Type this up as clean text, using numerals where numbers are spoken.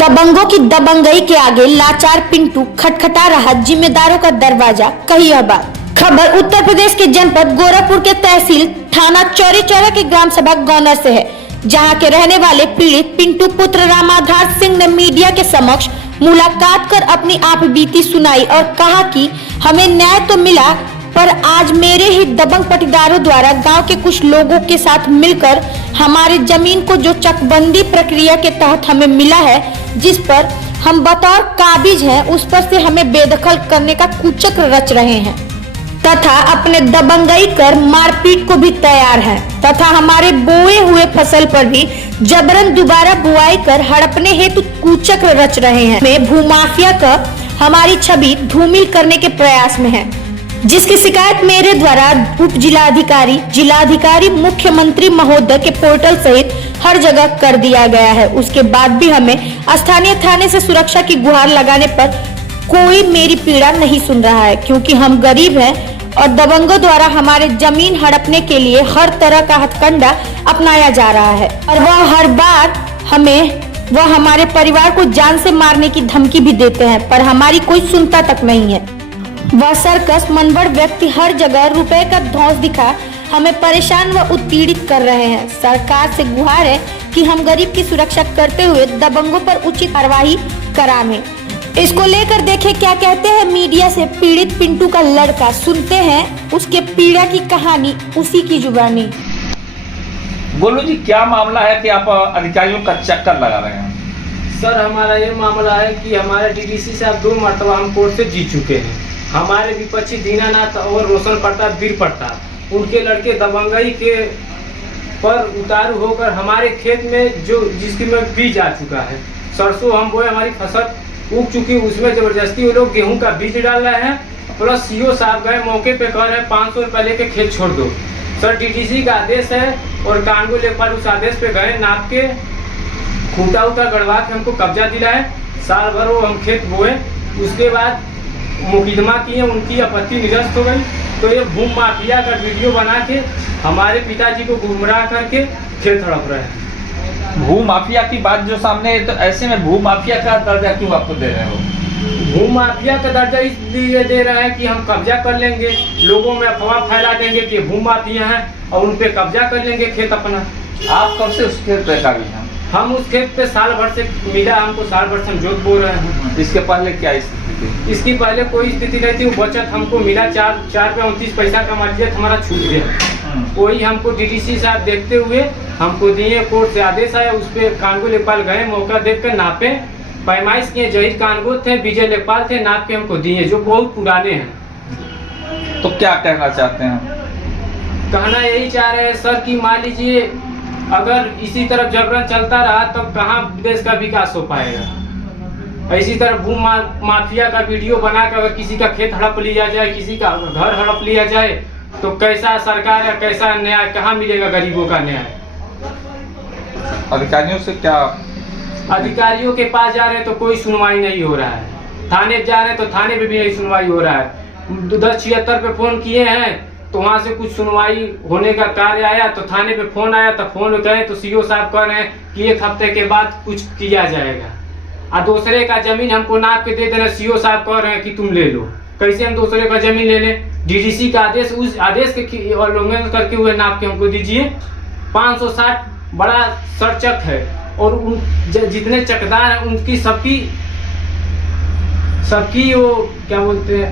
दबंगों की दबंगई के आगे लाचार पिंटू खटखटा रहा जिम्मेदारों का दरवाजा, कही बात। खबर उत्तर प्रदेश के जनपद गोरखपुर के तहसील थाना चौरी चौरा के ग्राम सभा गौनर से है, जहां के रहने वाले पीड़ित पिंटू पुत्र रामाधार सिंह ने मीडिया के समक्ष मुलाकात कर अपनी आप बीती सुनाई और कहा कि हमें न्याय तो मिला, पर आज मेरे ही दबंग पटीदारों द्वारा गांव के कुछ लोगों के साथ मिलकर हमारे जमीन को जो चकबंदी प्रक्रिया के तहत हमें मिला है, जिस पर हम बतौर काबिज हैं, उस पर से हमें बेदखल करने का कुचक्र रच रहे हैं तथा अपने दबंगई कर मारपीट को भी तैयार हैं तथा हमारे बोए हुए फसल पर भी जबरन दोबारा बुआई कर हड़पने हेतु कुचक्र रच रहे हैं। में भूमाफिया का हमारी छवि धूमिल करने के प्रयास में है, जिसकी शिकायत मेरे द्वारा उप जिलाधिकारी, मुख्यमंत्री महोदय के पोर्टल सहित हर जगह कर दिया गया है। उसके बाद भी हमें स्थानीय थाने से सुरक्षा की गुहार लगाने पर कोई मेरी पीड़ा नहीं सुन रहा है, क्योंकि हम गरीब हैं और दबंगों द्वारा हमारे जमीन हड़पने के लिए हर तरह का हथकंडा अपनाया जा रहा है और वह हर बार वह हमारे परिवार को जान से मारने की धमकी भी देते हैं, पर हमारी कोई सुनता तक नहीं है। वह सर्कस मनबड़ व्यक्ति हर जगह रुपए का धौंस दिखा हमें परेशान व उत्पीड़ित कर रहे हैं। सरकार से गुहार है कि हम गरीब की सुरक्षा करते हुए दबंगों पर उचित कार्रवाई करावें। इसको लेकर देखें क्या कहते हैं मीडिया से पीड़ित पिंटू का लड़का, सुनते हैं उसके पीड़ा की कहानी उसी की जुबानी। बोलो जी, क्या मामला है कि आप अधिकारियों का चक्कर लगा रहे हैं? सर, हमारा ये मामला है कि हमारे डीडीसी साहब 2 मरतबा हम कोर्ट से जीत चुके हैं। हमारे विपक्षी दीनानाथ और रोशन प्रताप, वीर प्रताप, उनके लड़के दबंगई के पर उतारू होकर हमारे खेत में जिसकी में बीज आ चुका है, सरसों हम बोए, हमारी फसल उग चुकी, उसमें जबरदस्ती वो लोग गेहूं का बीज डाल रहे हैं। प्लस सीओ साहब गए मौके पे कह रहे हैं 500 रुपये लेके खेत छोड़ दो। सर, डीडीसी का आदेश है और कानगो लेखपाल उस आदेश पे गए, नाप के खूंटा उटा गड़वा के हमको कब्जा दिलाए। साल भर वो हम खेत बोए, उसके बाद मुकदमा किए, उनकी आपत्ति निरस्त हो गई। तो ये भूमि माफिया का वीडियो बना के हमारे पिताजी को गुमराह करके खेत हड़प रहे हैं। भू माफिया की बात जो सामने है, तो ऐसे में भू माफिया का दर्जा क्यों आपको दे रहे हो? भू माफिया का दर्जा इसलिए दे रहे हैं कि हम कब्जा कर लेंगे, लोगों में अफवाह फैला देंगे कि भू माफिया हैं और उन पे कब्जा कर लेंगे खेत अपना। आप कब से उस खेत पे काबिज हैं? हम उस खेत पे साल भर से मिला, हमको साल भर से हम जोत बो रहे हैं। इसके पहले क्या स्थिति थी? इसकी पहले कोई स्थिति नहीं थी। वो बचत हमको मिला 4 पे 29 पैसा का मालियत हमारा छूट गया, वही हमको डीडीसी साहब देखते हुए हमको दिए। कोर्ट से आदेश आया, उस पर कानगो लेखपाल गए, मौका देख कर नापे, पैमाइश किए। जहीर कानगो थे, विजय लेखपाल थे, नाप के हमको दिए, जो बहुत पुराने हैं। तो क्या कहना चाहते हैं? कहना यही चाह रहे हैं सर कि मान लीजिए अगर इसी तरफ जबरन चलता रहा तब तो कहाँ देश का विकास हो पाएगा। इसी तरह भू माफिया का वीडियो बनाकर अगर किसी का खेत हड़प लिया जाए, किसी का घर हड़प लिया जाए, तो कैसा सरकार या कैसा न्याय, कहाँ मिलेगा गरीबों का न्याय? अधिकारियों से क्या? अधिकारियों के पास जा रहे हैं तो कोई सुनवाई नहीं हो रहा है, थाने जा रहे हैं तो थाने पे भी नहीं सुनवाई हो रहा है। 1076 पे फोन किए हैं तो वहाँ से कुछ सुनवाई होने का कार्य आया, तो थाने पे फोन आया, तो फोन गए तो सीओ साहब कह रहे हैं कि 1 हफ्ते के बाद कुछ किया जाएगा। और दूसरे का जमीन हमको नाप के दे देना, सीओ साहब कह रहे हैं कि तुम ले लो। कैसे हम दूसरे का जमीन ले लें? डीडीसी का आदेश, उस आदेश के उल्लंघन करके हुए नाप के हमको दीजिए। 560 बड़ा सरचक है और उन जितने चकदार हैं उनकी सबकी वो क्या बोलते हैं,